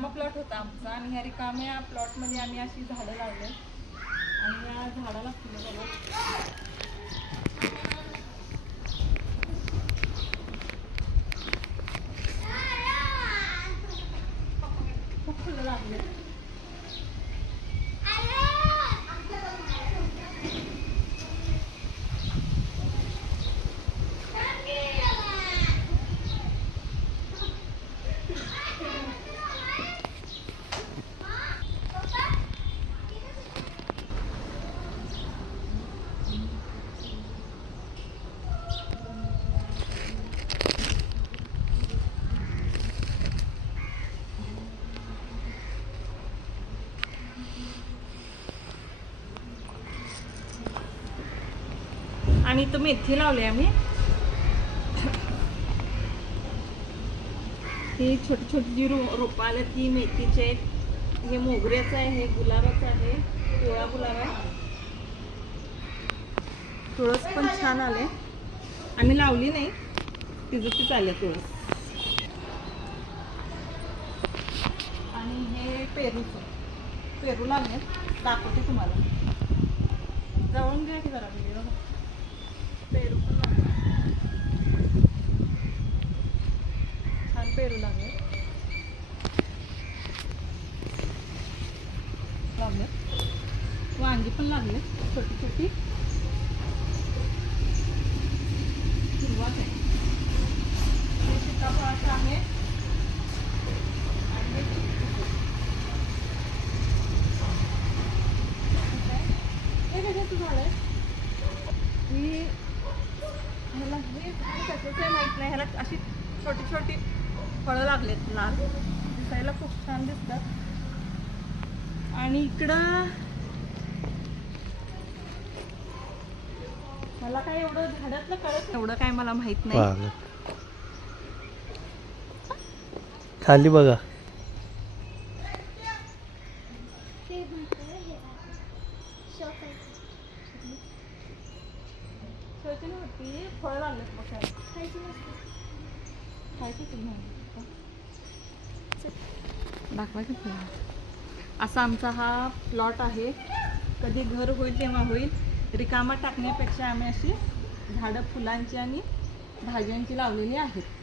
रिकामा प्लॉट होता आमचा आणि ह्या रिकाम्या प्लॉटमध्ये आम्ही अशी झाडं लावले आणि या झाडाला फुलं बघा खूप फुलं लागले. आणि इथं मेथी लावली आम्ही. ही छोटी छोटी जी रोपं आले ती मेथीचे आहेत. हे मोगऱ्याचं आहे, हे गुलाबाचं आहे, पिवळा गुलाब आहे. तुळस पण छान आले. आम्ही लावली नाही, तिचं तीच आले तुळस. आणि हे पेरू लागले, दाखवते तुम्हाला. जवळून घ्या की जरा व्हिडिओ. पेरू पण लागले, छान पेरू लागले. वांगी पण लागले छोटी छोटी. सुरुवात आहे. हे सीताफळाचं आहे आणि हे चिक्कूचं. हे कशाचं झाड आहे? ह्याला हे कशाचं आहे माहीत नाही. ह्याला अशी छोटी छोटी फळं लागलेत लाल, दिसायला खूप छान दिसतात. आणि इकडं मला काय एवढं झाडातलं कळत एवढं काय मला माहित नाही. खाली बघा. होती फळ लागलेत बघा. दाखवा की फळ. असा आमचा हा प्लॉट आहे. कधी घर होईल तेव्हा होईल. रिकामा टाकण्यापेक्षा आम्ही अशी झाडं फुलांची आणि भाज्यांची लावलेली आहेत.